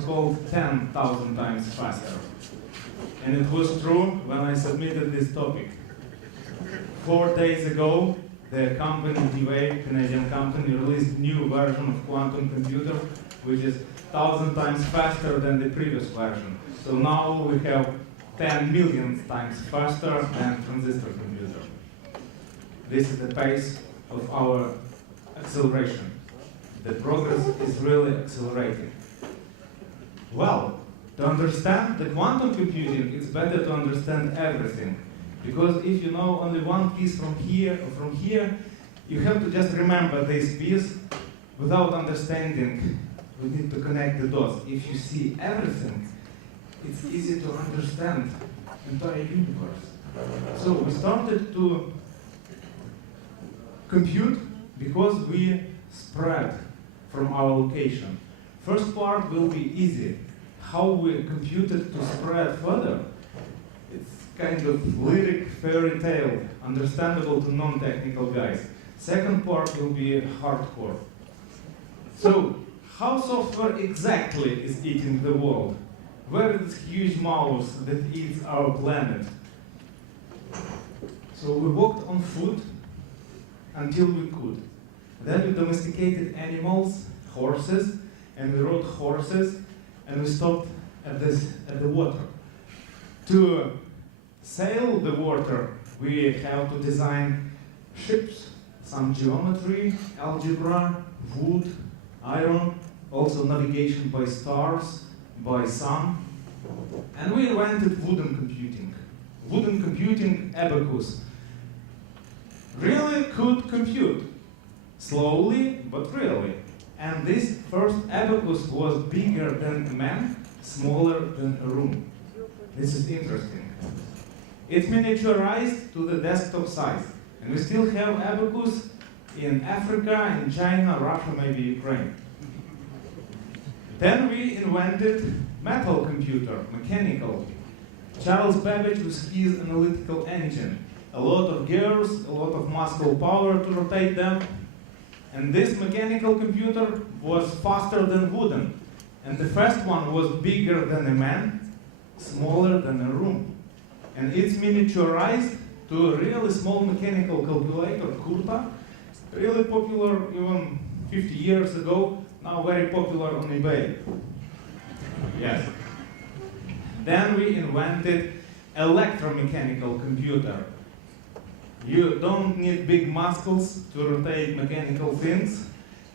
was called 10,000 times faster. And it was true when I submitted this topic. 4 days ago, the company, DWave, Canadian company, released a new version of quantum computer, which is 1,000 times faster than the previous version. So now we have 10 million times faster than transistor computer. This is the pace of our acceleration. The progress is really accelerating. Well, to understand the quantum computing, it's better to understand everything. Because if you know only one piece from here or from here, you have to just remember this piece without understanding. We need to connect the dots. If you see everything, it's easy to understand the entire universe. So we started to compute because we spread from our location. First part will be easy. How we computed to spread further, it's kind of lyric fairy tale, understandable to non-technical guys. Second part will be hardcore. So, how software exactly is eating the world? Where is this huge mouse that eats our planet? So we worked on food until we could. Then we domesticated animals, horses, and we rode horses, and we stopped at the water. To sail the water, we have to design ships, some geometry, algebra, wood, iron, also navigation by stars, by sun. And we invented wooden computing. Wooden computing abacus really could compute, slowly but really. And this first abacus was bigger than a man, smaller than a room. This is interesting. It's miniaturized to the desktop size. And we still have abacus in Africa, in China, Russia, maybe Ukraine. Then we invented metal computer, mechanical. Charles Babbage with his analytical engine. A lot of gears, a lot of muscle power to rotate them. And this mechanical computer was faster than wooden. And the first one was bigger than a man, smaller than a room. And it's miniaturized to a really small mechanical calculator, Kurta, really popular even 50 years ago, now very popular on eBay. Yes. Then we invented electromechanical computer. You don't need big muscles to rotate mechanical things,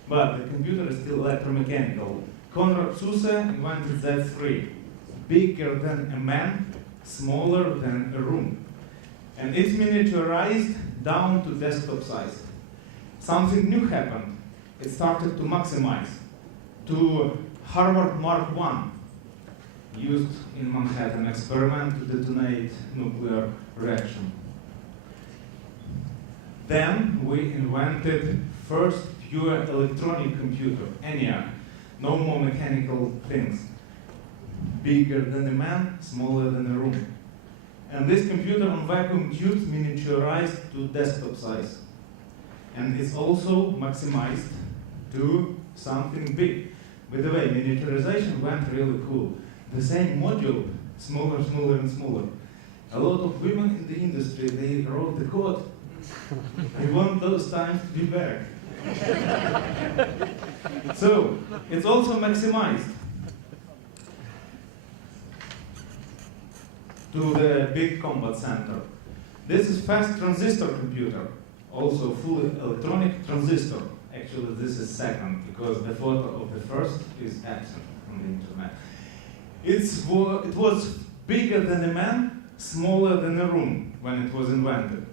but the computer is still electromechanical. Konrad Zuse invented Z3. Bigger than a man, smaller than a room. And it's miniaturized down to desktop size. Something new happened. It started to maximize to Harvard Mark I, used in Manhattan experiment to detonate nuclear reaction. Then we invented first pure electronic computer, ENIAC. No more mechanical things. Bigger than a man, smaller than a room. And this computer on vacuum tubes miniaturized to desktop size. And it's also maximized to something big. By the way, miniaturization went really cool. The same module, smaller, smaller, and smaller. A lot of women in the industry, they wrote the code. I want those times to be back. So, it's also maximized to the big combat center. This is fast transistor computer, also fully electronic transistor. Actually, this is second, because the photo of the first is absent from the internet. It was bigger than a man, smaller than a room when it was invented.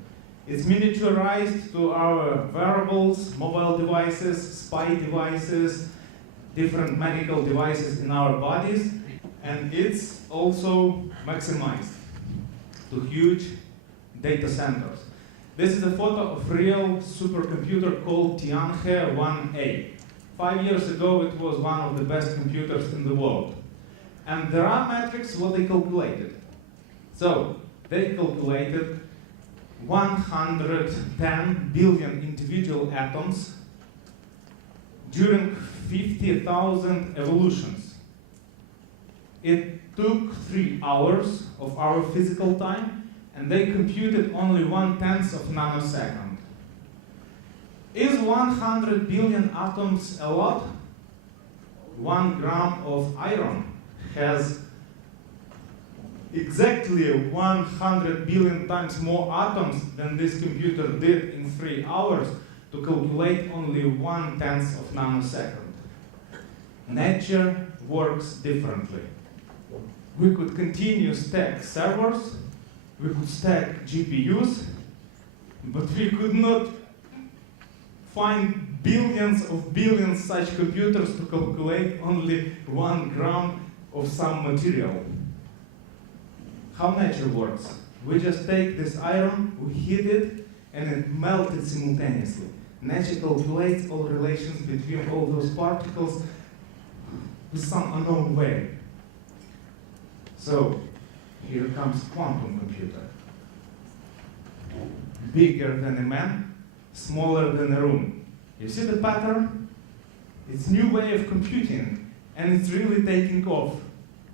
It's miniaturized to our wearables, mobile devices, spy devices, different medical devices in our bodies, and it's also maximized to huge data centers. This is a photo of real supercomputer called Tianhe 1A. 5 years ago, it was one of the best computers in the world. And there are metrics what they calculated. So, they calculated 110 billion individual atoms during 50,000 evolutions. It took 3 hours of our physical time, and they computed only 1/10 of nanosecond. Is 100 billion atoms a lot? 1 gram of iron has exactly 100 billion times more atoms than this computer did in 3 hours to calculate only 1/10 of nanosecond. Nature works differently. We could continue stack servers, we could stack GPUs, but we could not find billions of billions such computers to calculate only 1 gram of some material. How nature works? We just take this iron, we heat it, and it melted simultaneously. Nature calculates all relations between all those particles with some unknown way. So, here comes quantum computer. Bigger than a man, smaller than a room. You see the pattern? It's a new way of computing, and it's really taking off.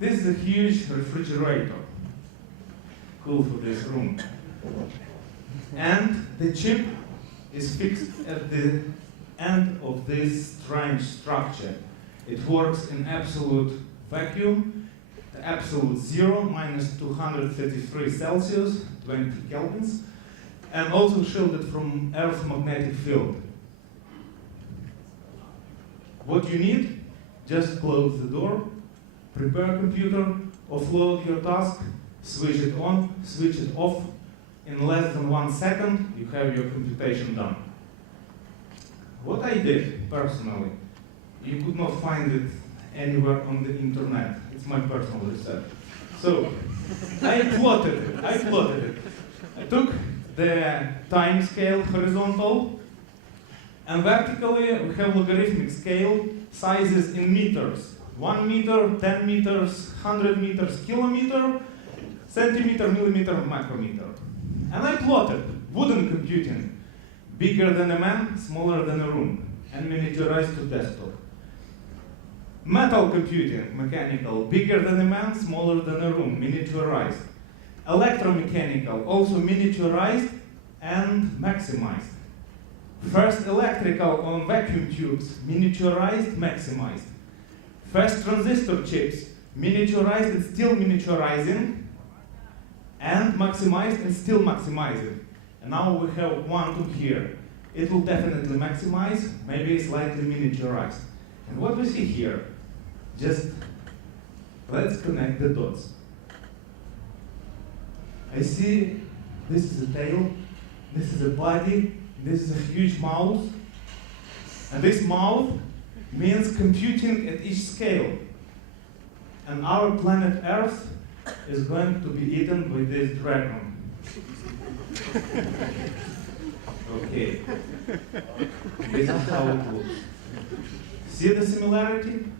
This is a huge refrigerator. Cool for this room. And the chip is fixed at the end of this strange structure. It works in absolute vacuum, the absolute zero, minus 233 Celsius, 20 kelvins, and also shielded from Earth's magnetic field. What you need, just close the door, prepare a computer, offload your task, switch it on, switch it off. In less than 1 second, you have your computation done. What I did, personally, you could not find it anywhere on the internet. It's my personal research. So, I plotted it. I took the time scale horizontal, and vertically we have logarithmic scale, sizes in meters. 1 meter, 10 meters, 100 meters, kilometer, centimeter, millimeter, micrometer. And I plotted wooden computing, bigger than a man, smaller than a room, and miniaturized to desktop. Metal computing, mechanical, bigger than a man, smaller than a room, miniaturized. Electromechanical, also miniaturized and maximized. First electrical on vacuum tubes, miniaturized, maximized. First transistor chips, miniaturized and still miniaturizing, and maximized and still maximizing. And now we have quantum here. It will definitely maximize, maybe slightly miniaturized. And what we see here, just let's connect the dots. I see this is a tail, this is a body, this is a huge mouth, and this mouth means computing at each scale. And our planet Earth is going to be eaten by this dragon. Okay. This is how it looks. See the similarity?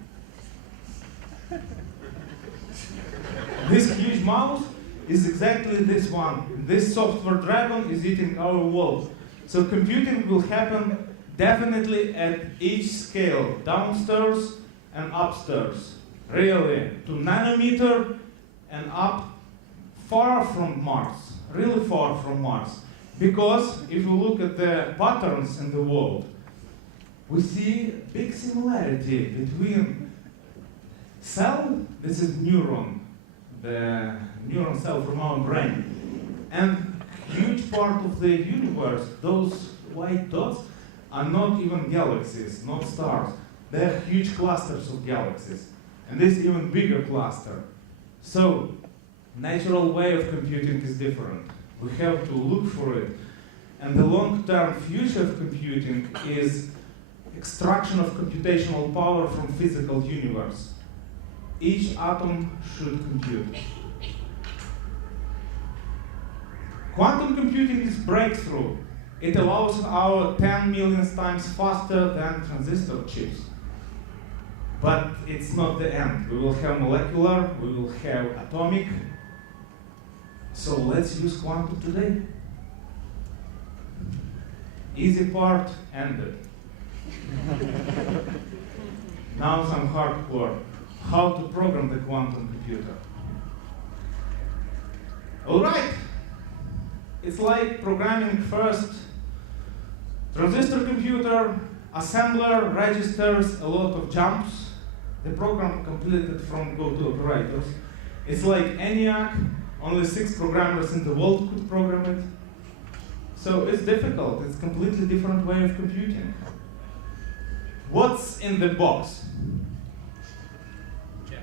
This huge mouse is exactly this one. This software dragon is eating our world. So computing will happen definitely at each scale, downstairs and upstairs. Really, to nanometer and up, far from Mars, really far from Mars. Because if you look at the patterns in the world, we see big similarity between cell, this is neuron, the neuron cell from our brain, and huge part of the universe, those white dots are not even galaxies, not stars. They are huge clusters of galaxies, and this even bigger cluster. So, natural way of computing is different. We have to look for it. And the long-term future of computing is extraction of computational power from physical universe. Each atom should compute. Quantum computing is breakthrough. It allows our 10 million times faster than transistor chips. But it's not the end. We will have molecular, we will have atomic. So let's use quantum today. Easy part ended. Now some hardcore. how to program the quantum computer. All right, it's like programming first transistor computer, assembler, registers, a lot of jumps. The program completed from go-to operators. It's like ENIAC, only 6 programmers in the world could program it. So it's difficult, it's a completely different way of computing. What's in the box? Cat.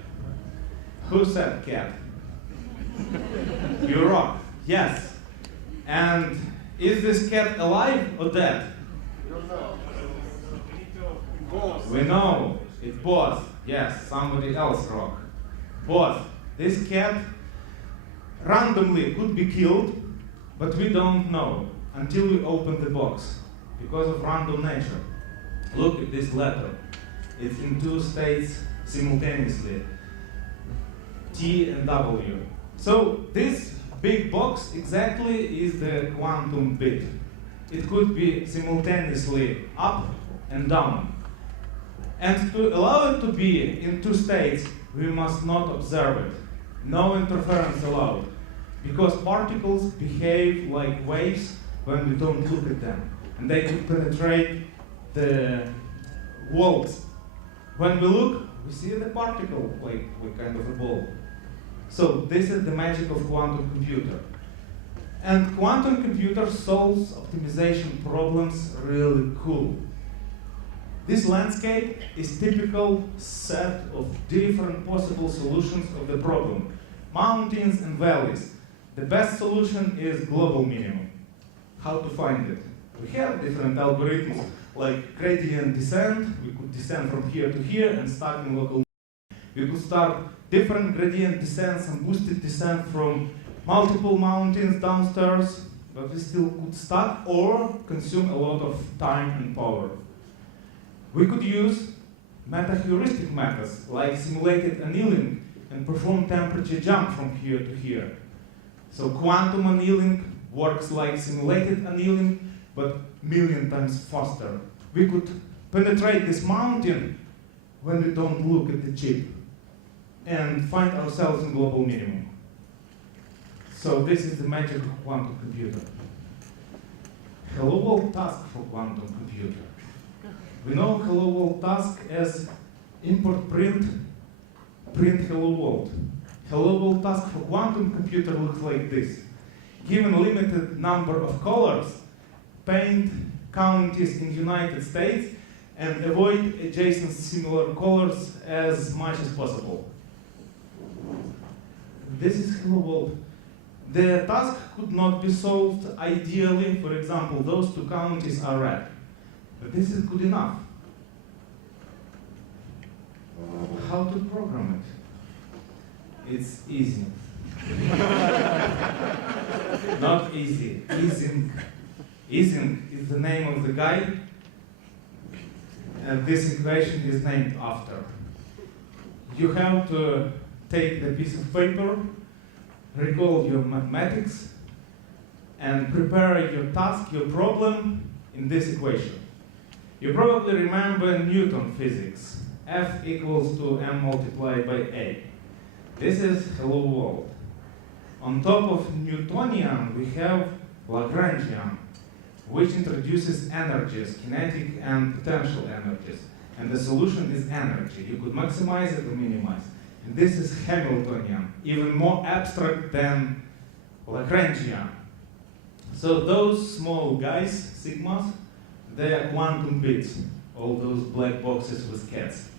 Who said cat? You're wrong. Yes. And is this cat alive or dead? We know. It's both. Yes, somebody else wrong. Both. This cat randomly could be killed, but we don't know until we open the box because of random nature. Look at this letter. It's in 2 states simultaneously, T and W. So this big box exactly is the quantum bit. It could be simultaneously up and down. And to allow it to be in 2 states, we must not observe it. No interference allowed. Because particles behave like waves when we don't look at them. And they could penetrate the walls. When we look, we see the particle like kind of a ball. So this is the magic of quantum computer. And quantum computer solves optimization problems really cool. This landscape is typical set of different possible solutions of the problem. Mountains and valleys. The best solution is global minimum. How to find it? We have different algorithms like gradient descent. We could descend from here to here and start in local. We could start different gradient descents and boosted descent from multiple mountains downstairs, but we still could start or consume a lot of time and power. We could use meta-heuristic methods like simulated annealing and perform temperature jump from here to here. So quantum annealing works like simulated annealing, but million times faster. We could penetrate this mountain when we don't look at the chip and find ourselves in global minimum. So this is the magic of quantum computer. Hello world task for quantum computer. We know hello world task as import print hello world. Hello world task for quantum computer looks like this. Given a limited number of colors, paint counties in the United States and avoid adjacent similar colors as much as possible. This is hello world. The task could not be solved ideally. For example, those 2 counties are red. But this is good enough. How to program it? It's easy. Not easy. Ising. Ising is the name of the guy, and this equation is named after. You have to take the piece of paper, recall your mathematics, and prepare your task, your problem in this equation. You probably remember Newton physics. F equals to m multiplied by a. This is hello world. On top of Newtonian, we have Lagrangian, which introduces energies, kinetic and potential energies. And the solution is energy. You could maximize it or minimize. And this is Hamiltonian, even more abstract than Lagrangian. So those small guys, sigmas, they are quantum bits, all those black boxes with cats.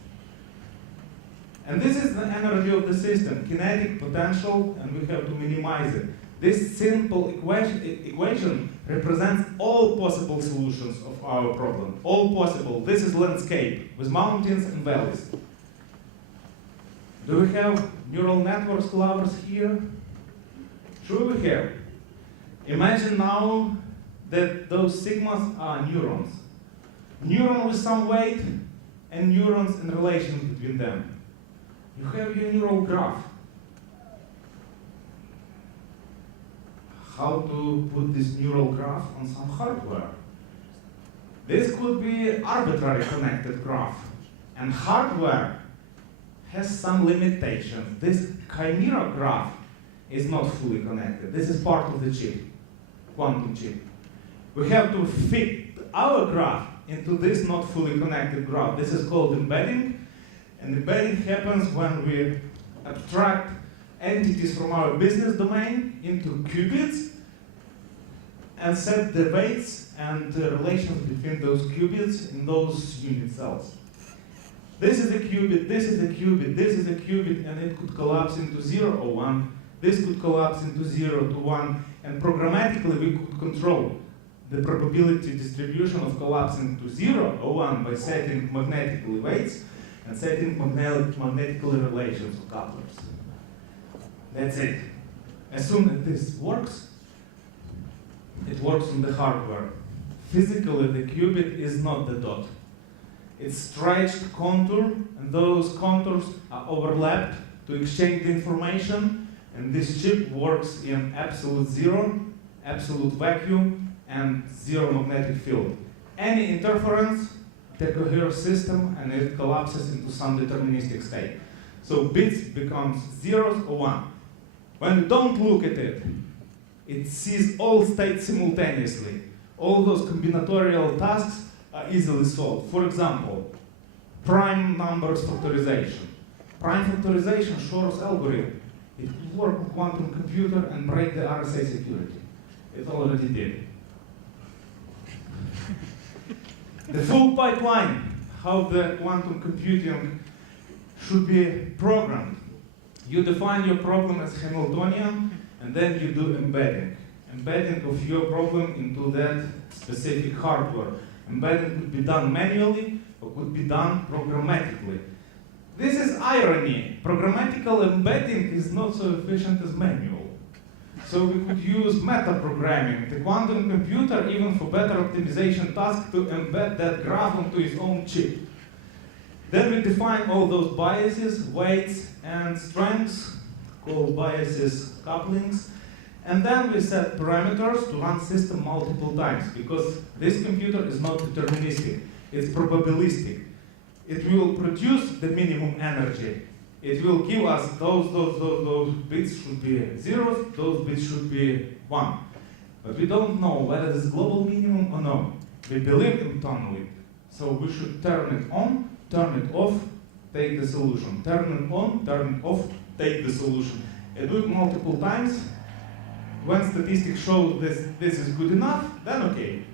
And this is the energy of the system, kinetic, potential, and we have to minimize it. This simple equation represents all possible solutions of our problem. All possible. This is landscape with mountains and valleys. Do we have neural networks lovers here? Sure we have. Imagine now that those sigmas are neurons. Neurons with some weight and neurons and relations between them. You have your neural graph. How to put this neural graph on some hardware? This could be arbitrary connected graph. And hardware has some limitations. This chimera graph is not fully connected. This is part of the chip, quantum chip. We have to fit our graph into this not fully connected graph. This is called embedding. And embedding happens when we abstract entities from our business domain into qubits and set the weights and the relations between those qubits in those unit cells. This is a qubit, this is a qubit, this is a qubit, and it could collapse into 0 or 1. This could collapse into 0 to 1, and programmatically we could control the probability distribution of collapsing to 0 or 1 by setting magnetically weights and setting magnetically relations of couplers. That's it. As soon as this works, it works on the hardware. Physically, the qubit is not the dot. It's stretched contour, and those contours are overlapped to exchange the information, and this chip works in absolute zero, absolute vacuum, and zero magnetic field. Any interference, the coherent system, and it collapses into some deterministic state. So bits becomes zeros or 1. When you don't look at it, it sees all states simultaneously. All those combinatorial tasks are easily solved. For example, prime numbers factorization. Prime factorization, Shor's algorithm, it could work on quantum computer and break the RSA security. It already did. The full pipeline, how the quantum computing should be programmed. You define your problem as Hamiltonian, and then you do embedding. Embedding of your problem into that specific hardware. Embedding could be done manually or could be done programmatically. This is irony. Programmatical embedding is not so efficient as manual. So we could use meta-programming, the quantum computer, even for better optimization tasks, to embed that graph onto its own chip. Then we define all those biases, weights, and strengths, called biases couplings. And then we set parameters to run system multiple times, because this computer is not deterministic, it's probabilistic. It will produce the minimum energy. It will give us those bits should be zeros, those bits should be 1. But we don't know whether it's global minimum or no. We believe in tunneling. So we should turn it on, turn it off, take the solution. Turn it on, turn it off, take the solution. And do it multiple times. When statistics show this is good enough, then okay.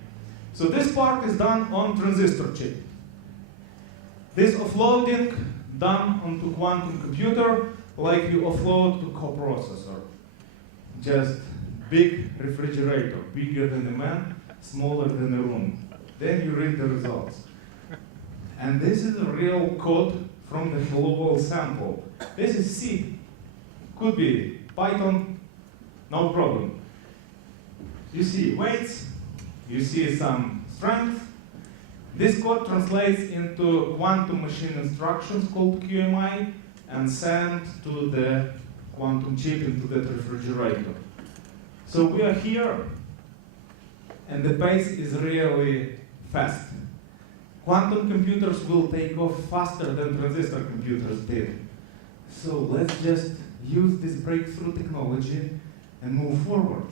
So this part is done on transistor chip. This offloading done onto quantum computer like you offload to coprocessor. Just big refrigerator, bigger than a man, smaller than a room. Then you read the results. And this is a real code from the hello world sample. This is C. Could be Python, no problem. You see weights, you see some strength. This code translates into quantum machine instructions called QMI and sent to the quantum chip into that refrigerator. So we are here, and the pace is really fast. Quantum computers will take off faster than transistor computers did. So let's just use this breakthrough technology and move forward.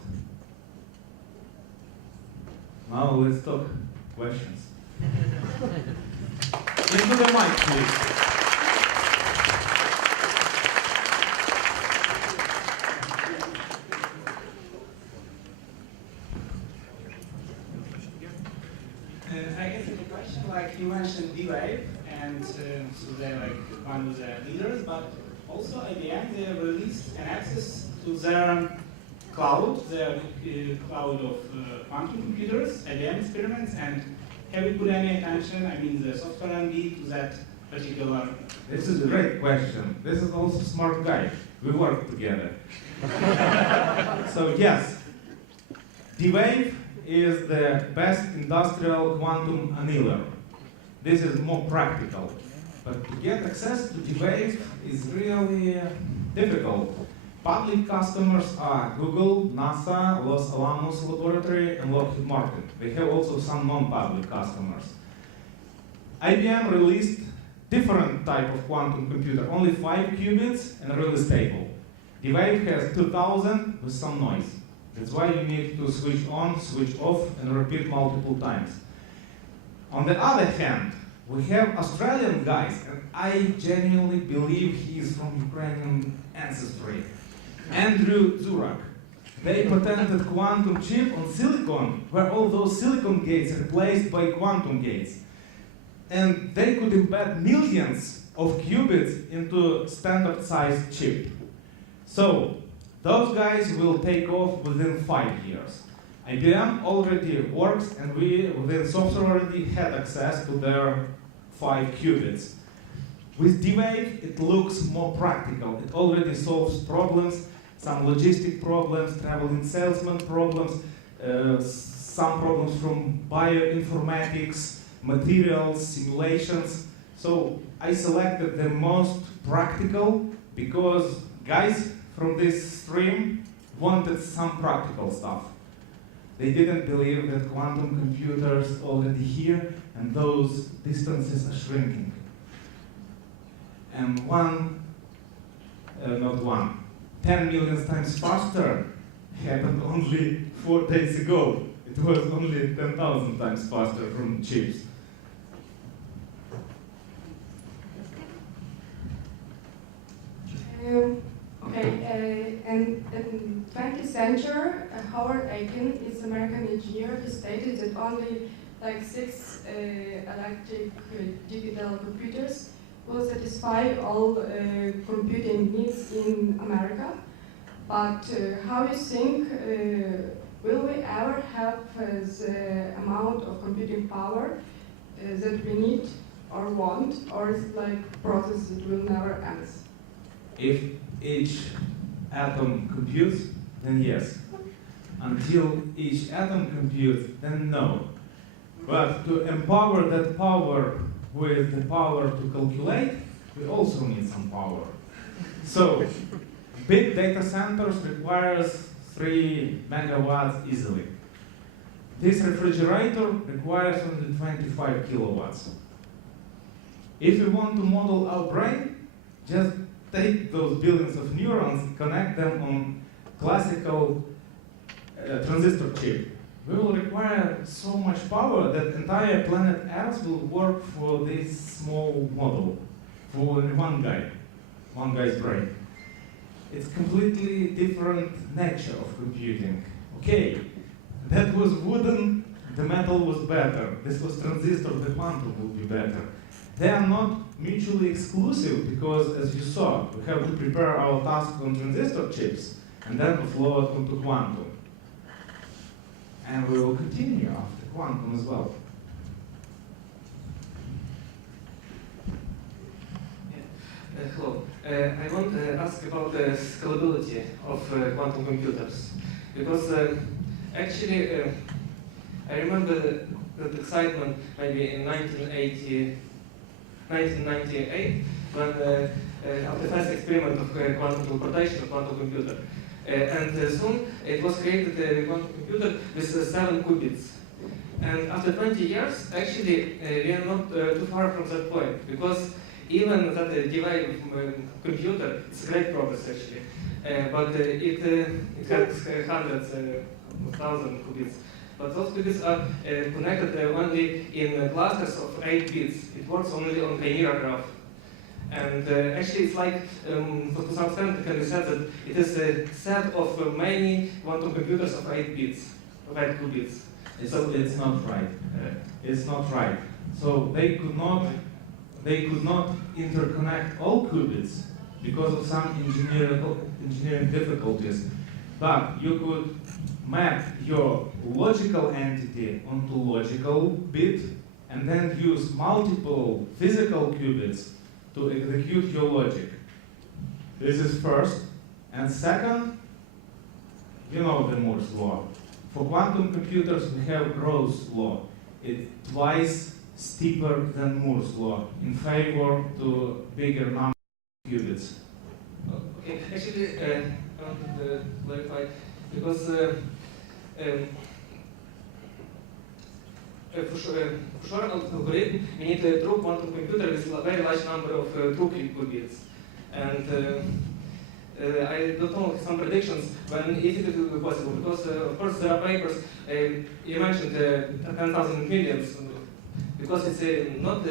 Now let's talk questions. Into the mic, please. I guess the question, like you mentioned D-Wave, and so they're like one of the leaders, but also IBM, they released an access to their cloud, their cloud of quantum computers, IBM experiments, and have you put any attention, I mean the software R&D, to that particular? This is a great question. This is also a smart guy. We work together. So yes, D-Wave is the best industrial quantum annealer. This is more practical. But to get access to D-Wave is really difficult. Public customers are Google, NASA, Los Alamos Laboratory, and Lockheed Martin. They have also some non-public customers. IBM released different type of quantum computer, only 5 qubits and really stable. D-Wave has 2000 with some noise. That's why you need to switch on, switch off, and repeat multiple times. On the other hand, we have Australian guys, and I genuinely believe he is from Ukrainian ancestry. Andrew Zurak. They patented quantum chip on silicon, where all those silicon gates are replaced by quantum gates. And they could embed millions of qubits into standard sized chip. So, those guys will take off within 5 years. IBM already works, and we within SoftServe already had access to their 5 qubits. With D-Wave, it looks more practical. It already solves problems, some logistic problems, traveling salesman problems, some problems from bioinformatics, materials, simulations. So I selected the most practical because guys from this stream wanted some practical stuff. They didn't believe that quantum computers already here and those distances are shrinking. And 10 million times faster happened only 4 days ago. It was only 10,000 times faster from chips. And in 20th century, Howard Aiken is an American engineer. He stated that only like 6 electric digital computers will satisfy all computing needs in America. But how you think, will we ever have the amount of computing power that we need or want, or is it like a process that will never end? If each atom computes, then yes. Until each atom computes, then no. But to empower that power with the power to calculate, we also need some power. So, big data centers requires 3 megawatts easily. This refrigerator requires only 25 kilowatts. If we want to model our brain, just take those billions of neurons, connect them on classical transistor chip. We will require so much power that entire planet Earth will work for this small model, for only one guy's brain. It's completely different nature of computing. Okay, that was wooden, the metal was better. This was transistor, the quantum will be better. They are not mutually exclusive because, as you saw, we have to prepare our task on transistor chips and then offload onto quantum. And we will continue after quantum as well. Hello. I want to ask about the scalability of quantum computers. Because actually, I remember the excitement maybe in 1998 when of the first experiment of quantum teleportation of quantum computer. And soon it was created a quantum computer with 7 qubits. And after 20 years, actually, we are not too far from that point, because even that D-Wave computer is great progress actually, but it has hundreds of thousands of qubits. But those qubits are connected only in clusters of 8 bits. It works only on Chimera graph. And actually, it's like, to some extent, it can be said that it is a set of many quantum computers of 8 bits, of 8 qubits. It's not right. It's not right. So they could not interconnect all qubits because of some engineering difficulties. But you could map your logical entity onto logical bit and then use multiple physical qubits to execute your logic. This is first. And second, you know the Moore's law. For quantum computers, we have Gauss law. It's twice steeper than Moore's law in favor to bigger number of qubits. Okay, actually, I wanted to clarify because for sure algorithm, we need a true quantum computer with a very large number of true qubits. And I don't know some predictions when it will be possible, because of course there are papers, you mentioned 10,000 millions, because it's not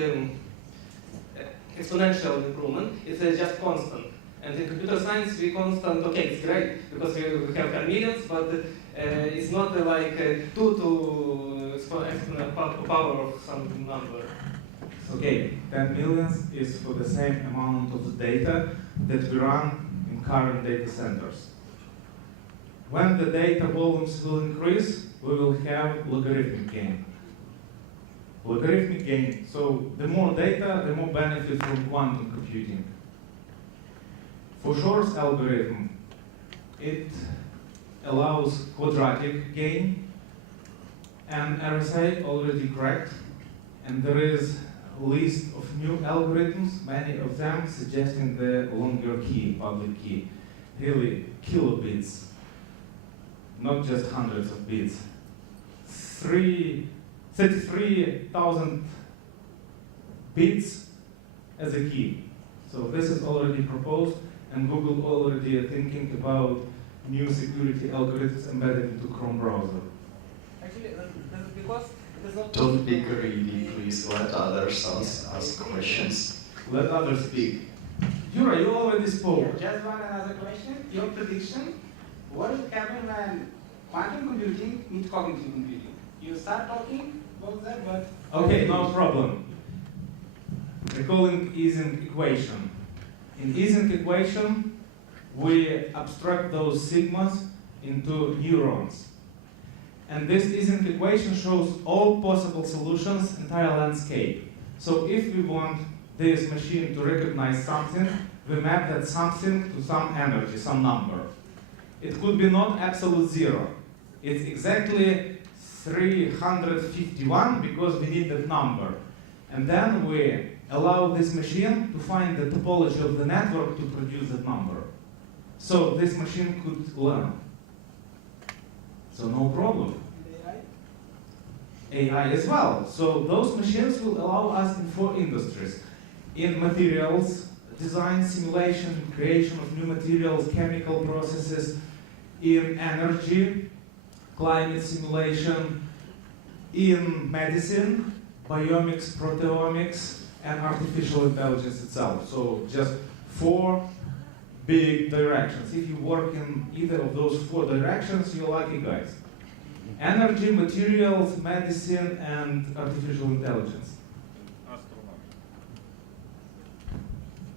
exponential improvement, it's just constant. And in computer science, we constant, okay, it's great, because we have 10 millions, but it's not like 2 to exponential power of some number. Okay, 10 millions is for the same amount of data that we run in current data centers. When the data volumes will increase, we will have logarithmic gain. Logarithmic gain, so the more data, the more benefit from quantum computing. For Shor's algorithm, it allows quadratic gain, and RSA already cracked, and there is a list of new algorithms, many of them suggesting the longer key, public key, really kilobits, not just hundreds of bits. 33,000 bits as a key. So this is already proposed, and Google already thinking about new security algorithms embedded into Chrome browser. Actually, because it is not. Don't be greedy, please let others ask questions. Let others speak. Yura, you already spoke. Yeah, just one another question. Your prediction, what will happen when quantum computing meets cognitive computing? You start talking about that, but... Okay, no problem. We're calling Ising equation. In Ising equation, we abstract those sigmas into neurons. And this Ising equation shows all possible solutions, entire landscape. So if we want this machine to recognize something, we map that something to some energy, some number. It could be not absolute zero. It's exactly 351 because we need that number. And then we allow this machine to find the topology of the network to produce that number. So this machine could learn. So no problem. AI as well. So those machines will allow us in 4 industries. In materials, design, simulation, creation of new materials, chemical processes, in energy, climate simulation, in medicine, biomics, proteomics, and artificial intelligence itself. So just 4 big directions. If you work in either of those 4 directions, you're lucky guys. Energy, materials, medicine, and artificial intelligence.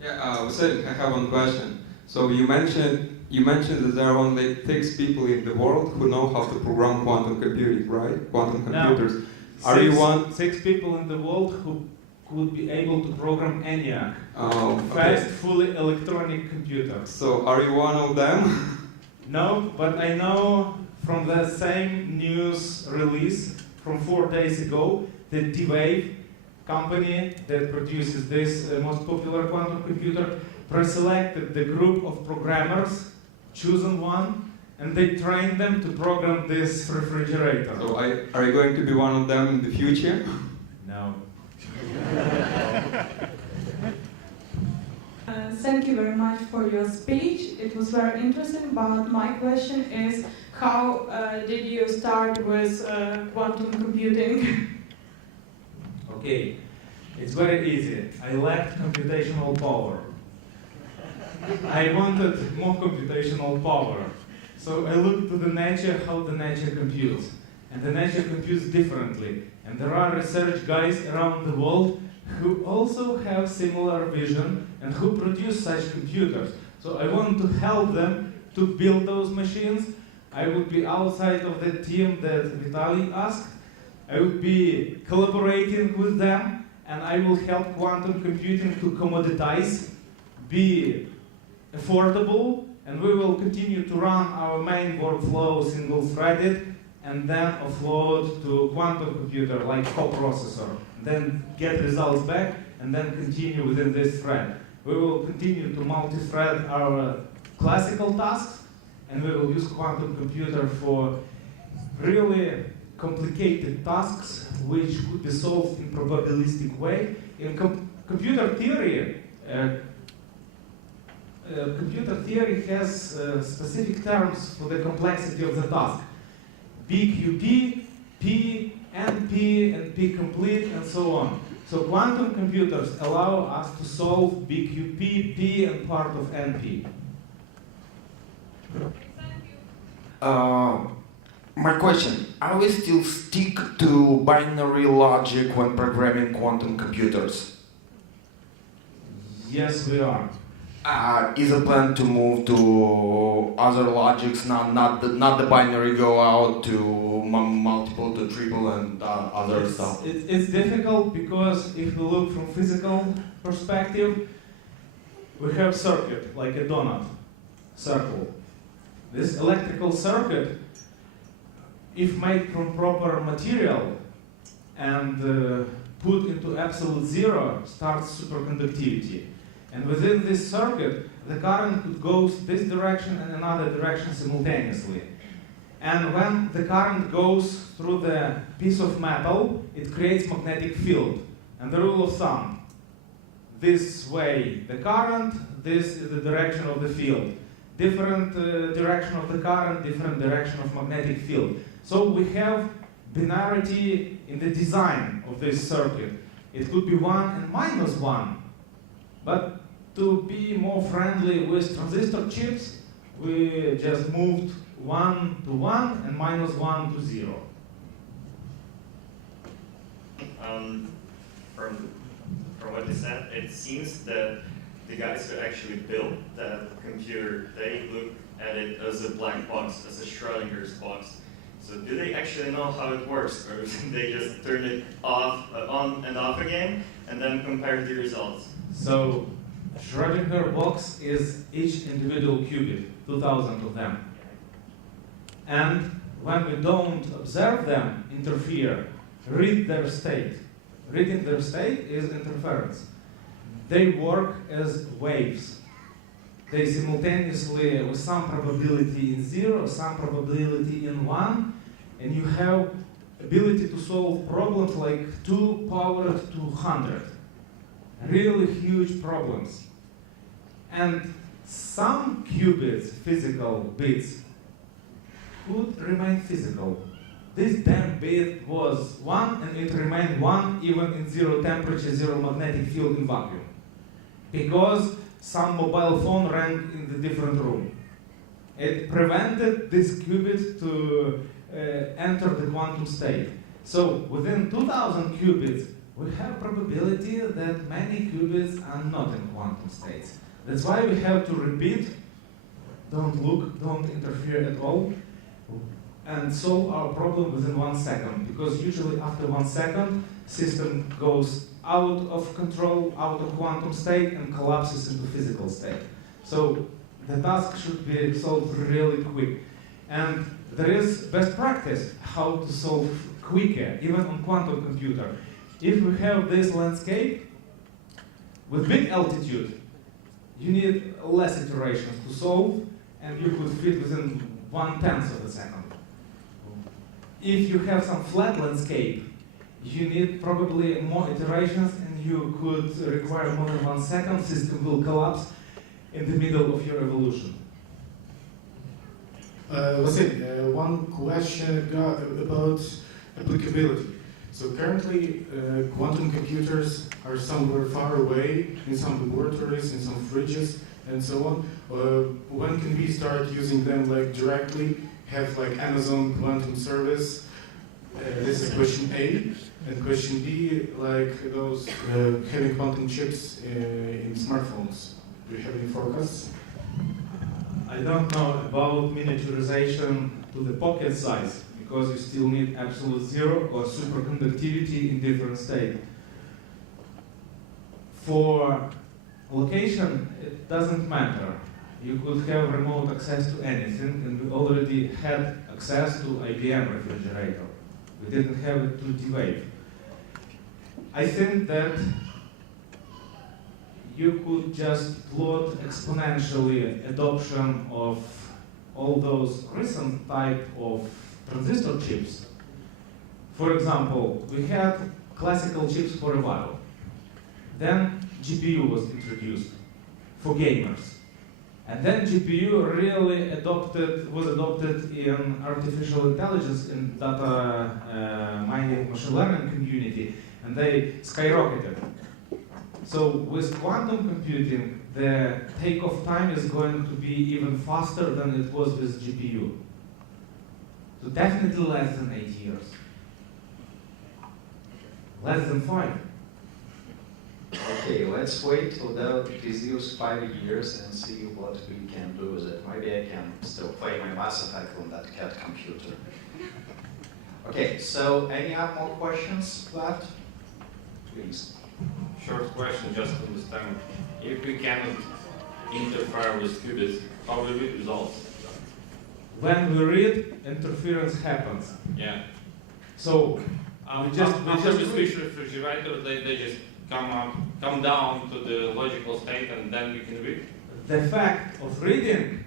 Yeah, Vasyl, I have one question. So you mentioned that there are only 6 people in the world who know how to program quantum computing, right? Quantum computers. No. Are you one? 6 people in the world who could be able to program ENIAC, Okay. fast, fully electronic computer. So are you one of them? No, but I know from the same news release from 4 days ago that T-Wave company that produces this most popular quantum computer preselected the group of programmers, chosen one, and they trained them to program this refrigerator. So are you going to be one of them in the future? No. Thank you very much for your speech. It was very interesting, but my question is, how did you start with quantum computing? Okay, it's very easy. I lacked computational power. I wanted more computational power. So I looked to the nature, how the nature computes. And the nature computes differently. And there are research guys around the world who also have similar vision and who produce such computers. So I want to help them to build those machines. I would be outside of the team that Vitaly asked. I would be collaborating with them, and I will help quantum computing to commoditize, be affordable, and we will continue to run our main workflow single-threaded, and then offload to quantum computer like coprocessor, then get results back, and then continue within this thread. We will continue to multi-thread our classical tasks, and we will use quantum computer for really complicated tasks which could be solved in probabilistic way. In computer theory, computer theory has specific terms for the complexity of the task. BQP, P, NP, and P complete, and so on. So quantum computers allow us to solve BQP, P, and part of NP. My question, are we still stick to binary logic when programming quantum computers? Yes, we are. Is a plan to move to other logics, not the binary, go out to multiple to triple and other stuff? It's difficult because if we look from physical perspective, we have circuit like a donut, circle. This electrical circuit, if made from proper material and put into absolute zero, starts superconductivity. And within this circuit, the current could go this direction and another direction simultaneously. And when the current goes through the piece of metal, it creates magnetic field. And the rule of thumb, this way the current, this is the direction of the field. Different direction of the current, different direction of magnetic field. So we have binarity in the design of this circuit. It could be 1 and minus 1. But to be more friendly with transistor chips, we just moved 1 to 1 and minus 1 to 0. From what you said, it seems that the guys who actually built that computer, they look at it as a black box, as a Schrodinger's box. So do they actually know how it works, or do they just turn it off, on and off again, and then compare the results? So Schrödinger box is each individual qubit, 2,000 of them. And when we don't observe them interfere, read their state. Reading their state is interference. They work as waves. They simultaneously, with some probability in 0, some probability in 1, and you have ability to solve problems like 2 power 200. Really huge problems. And some qubits, physical bits, could remain physical. This damn bit was 1 and it remained 1 even in 0 temperature, 0 magnetic field in vacuum. Because some mobile phone rang in the different room. It prevented this qubit to enter the quantum state. So within 2,000 qubits, we have probability that many qubits are not in quantum states. That's why we have to repeat, don't look, don't interfere at all, and solve our problem within 1 second. Because usually after 1 second, system goes out of control, out of quantum state, and collapses into physical state. So the task should be solved really quick. And there is best practice how to solve quicker, even on quantum computer. If we have this landscape with big altitude, you need less iterations to solve, and you could fit within 1/10 of a second. If you have some flat landscape, you need probably more iterations, and you could require more than 1 second. System will collapse in the middle of your evolution. Vasyl, one question about applicability. So currently, quantum computers are somewhere far away, in some laboratories, in some fridges, and so on. When can we start using them like directly? Have like Amazon quantum service? This is question A. And question B, like those having quantum chips in smartphones. Do you have any forecasts? I don't know about miniaturization to the pocket size, because you still need absolute zero or superconductivity in different state. For location, it doesn't matter. You could have remote access to anything, and we already had access to IBM refrigerator. We didn't have it to D-Wave. I think that you could just plot exponentially adoption of all those recent type of transistor chips, For example, we had classical chips for a while. Then GPU was introduced for gamers. And then GPU really was adopted in artificial intelligence, in data mining, machine learning community, and they skyrocketed. So with quantum computing, the takeoff time is going to be even faster than it was with GPU. So definitely less than 8 years. Less than 5. Okay, let's wait till it is used 5 years and see what we can do with it. Maybe I can still play my Mass Effect on that cat computer. Okay, so any more questions left? Please. Short question, just to understand. If we cannot interfere with qubits, how will we read results? When we read, interference happens. Yeah. So after the switch refrigerator, they just come down to the logical state, and then we can read. The fact of reading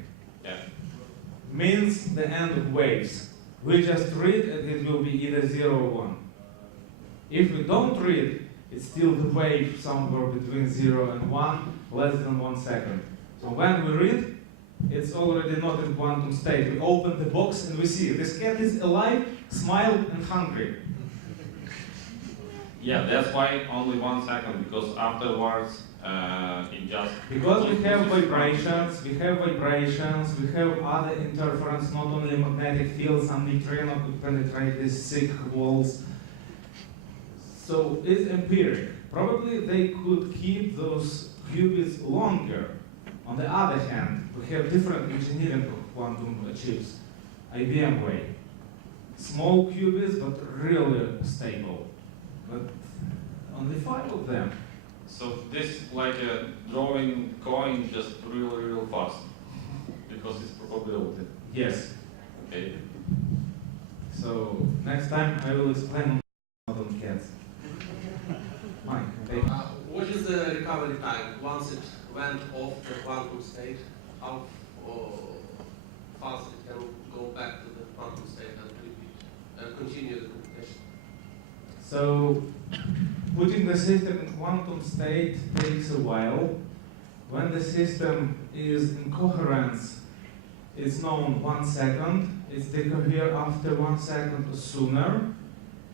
means the end of waves. We just read, and it will be either 0 or 1. If we don't read, it's still the wave somewhere between 0 and 1, less than 1 second. So when we read, it's already not in quantum state. We open the box and we see this cat is alive, smile, and hungry. Yeah, that's why only 1 second, because afterwards it just... Because we have vibrations, we have other interference, not only magnetic fields, some neutrino could penetrate these thick walls. So it's empiric. Probably they could keep those qubits longer. On the other hand, we have different engineering of quantum chips, IBM way. Small qubits, but really stable. But only 5 of them. So this like a drawing coin just real fast, because it's probability. Yes. Okay. So next time I will explain on cats. Mike, okay. What is the recovery time once it went off the quantum state? How fast it can go back to the quantum state and repeat and continue the computation? So putting the system in quantum state takes a while. When the system is in coherence, it's known 1 second. It's decohere after 1 second or sooner.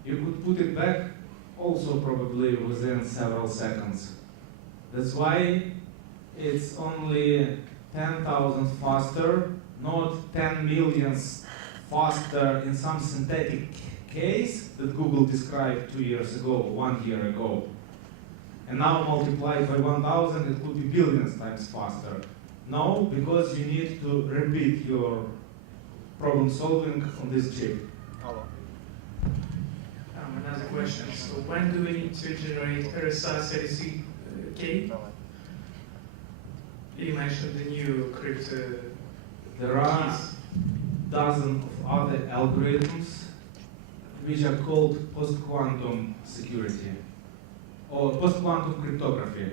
You could put it back also probably within several seconds. That's why it's only 10,000 faster, not 10 million faster in some synthetic case that Google described 2 years ago, 1 year ago. And now multiplied by 1,000, it could be billions times faster. No, because you need to repeat your problem solving on this chip. Another question. So when do we need to generate RSA-SADC key? You mentioned the new crypto. There are dozens of other algorithms which are called post-quantum security or post-quantum cryptography.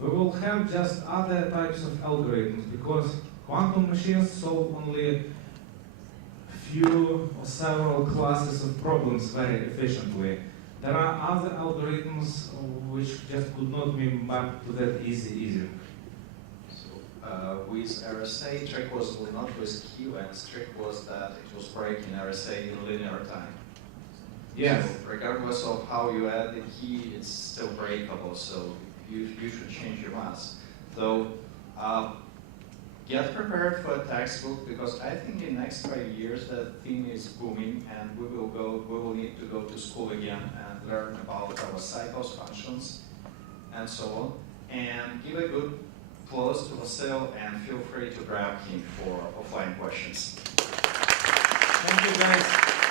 We will have just other types of algorithms because quantum machines solve only few or several classes of problems very efficiently. There are other algorithms which just could not be mapped to that easy. So with RSA, trick was not with Q-lens, trick was that it was breaking RSA in linear time. Yes. So regardless of how you add the key, it's still breakable, so you should change your mask. So get prepared for a textbook because I think in the next 5 years that thing is booming and we will need to go to school again and learn about our cycles, functions, and so on. And give a good applause to Vasyl and feel free to grab him for offline questions. Thank you guys.